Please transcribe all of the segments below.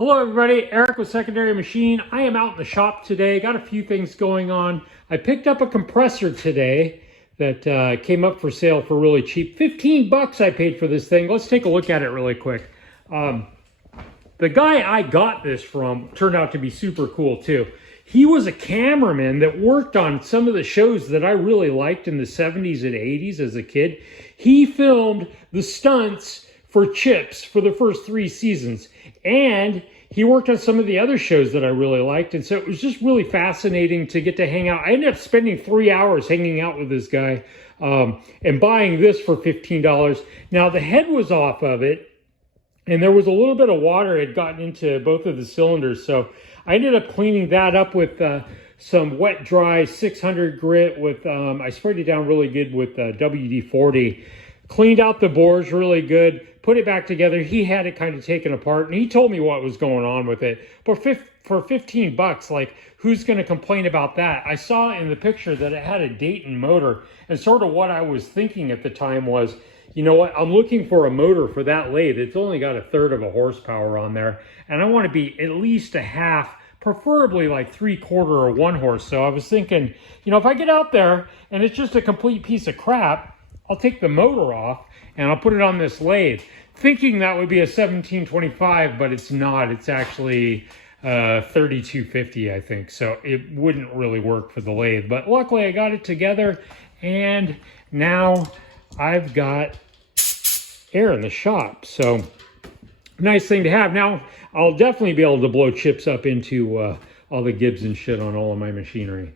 Hello everybody, Eric with Secondary Machine. I am out in the shop today, got a few things going on. I picked up a compressor today that came up for sale for really cheap. 15 bucks I paid for this thing. Let's take a look at it really quick. The guy I got this from turned out to be super cool too. He was a cameraman that worked on some of the shows that I really liked in the 70s and 80s as a kid. He filmed the stunts for Chips for the first 3 seasons. And he worked on some of the other shows that I really liked. And so it was just really fascinating to get to hang out. I ended up spending 3 hours hanging out with this guy and buying this for $15. Now the head was off of it and there was a little bit of water had gotten into both of the cylinders. So I ended up cleaning that up with some wet dry 600 grit with, I sprayed it down really good with WD-40. Cleaned out the bores really good, put it back together. He had it kind of taken apart and he told me what was going on with it. But for 15 bucks, like who's going to complain about that? I saw in the picture that it had a Dayton motor, and sort of what I was thinking at the time was, you know what, I'm looking for a motor for that lathe. It's only got 1/3 of a horsepower on there. And I want to be at least a half, preferably like 3/4 or 1 horse. So I was thinking, you know, if I get out there and it's just a complete piece of crap, I'll take the motor off and I'll put it on this lathe, thinking that would be a 1725, but it's not. It's actually 3250, I think. So it wouldn't really work for the lathe. But luckily I got it together and now I've got air in the shop. So nice thing to have. Now I'll definitely be able to blow chips up into all the Gibbs and shit on all of my machinery.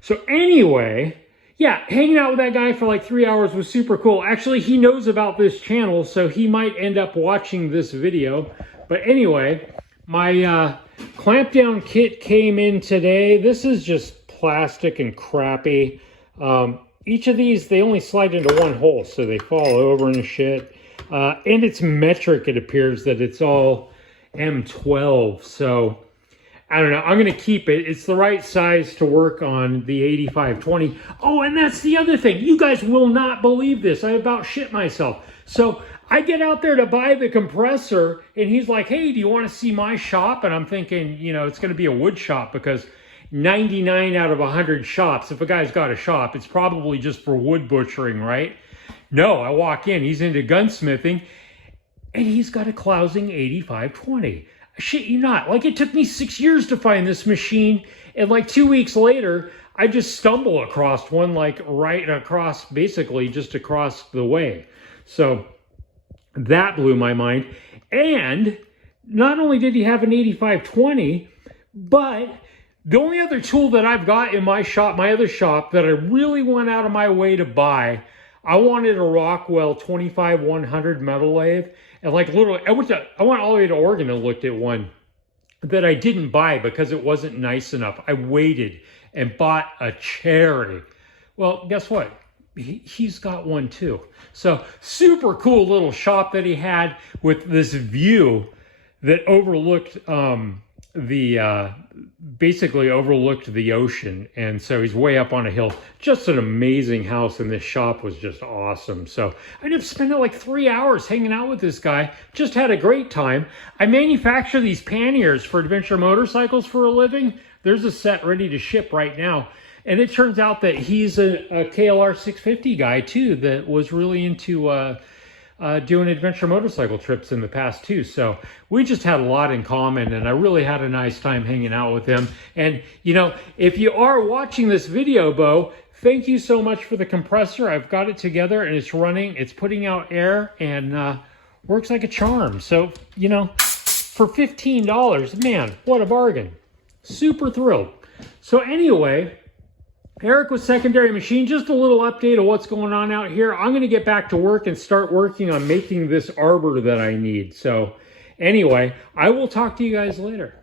So anyway, yeah, hanging out with that guy for like 3 hours was super cool. Actually, he knows about this channel, so he might end up watching this video. But anyway, my clamp down kit came in today. This is just plastic and crappy. Each of these, they only slide into 1 hole, so they fall over and shit. And it's metric, it appears that it's all M12, so I don't know. I'm going to keep it. It's the right size to work on the 8520. Oh, and that's the other thing. You guys will not believe this. I about shit myself. So I get out there to buy the compressor, and he's like, hey, do you want to see my shop? And I'm thinking, you know, it's going to be a wood shop because 99 out of 100 shops, if a guy's got a shop, it's probably just for wood butchering, right? No, I walk in. He's into gunsmithing, and he's got a Clousing 8520. Shit you not. Like, it took me 6 years to find this machine, and like 2 weeks later, I just stumble across one, like right across, basically just across the way. So that blew my mind. And not only did he have an 8520, but the only other tool that I've got in my shop, my other shop, that I really went out of my way to buy, I wanted a Rockwell 25-100 metal lathe. And like literally, I went all the way to Oregon and looked at one that I didn't buy because it wasn't nice enough. I waited and bought a Cherry. Well, guess what? He's got one too. So super cool little shop that he had with this view that overlooked basically overlooked the ocean. And so he's way up on a hill. Just an amazing house, and this shop was just awesome. So I ended up spending like 3 hours hanging out with this guy. Just had a great time. I manufacture these panniers for adventure motorcycles for a living. There's a set ready to ship right now. And it turns out that he's a KLR 650 guy too, that was really into doing adventure motorcycle trips in the past too. So we just had a lot in common, and I really had a nice time hanging out with him. And you know, if you are watching this video, Bo, thank you so much for the compressor. I've got it together and it's running, it's putting out air, and works like a charm. So, you know, for $15, man, what a bargain. Super thrilled. So anyway, Eric with Secondary Machine, just a little update of what's going on out here. I'm going to get back to work and start working on making this arbor that I need. So anyway, I will talk to you guys later.